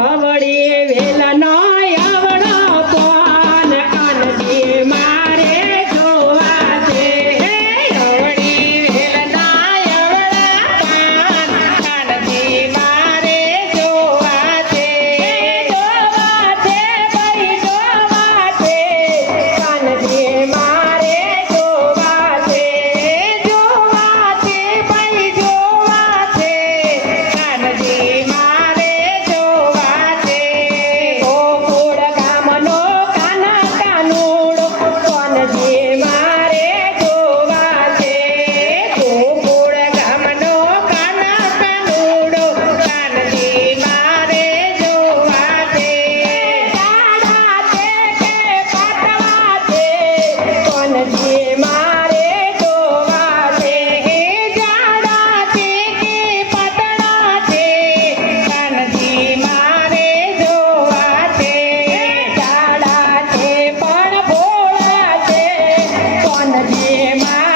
હવળી મન જે મા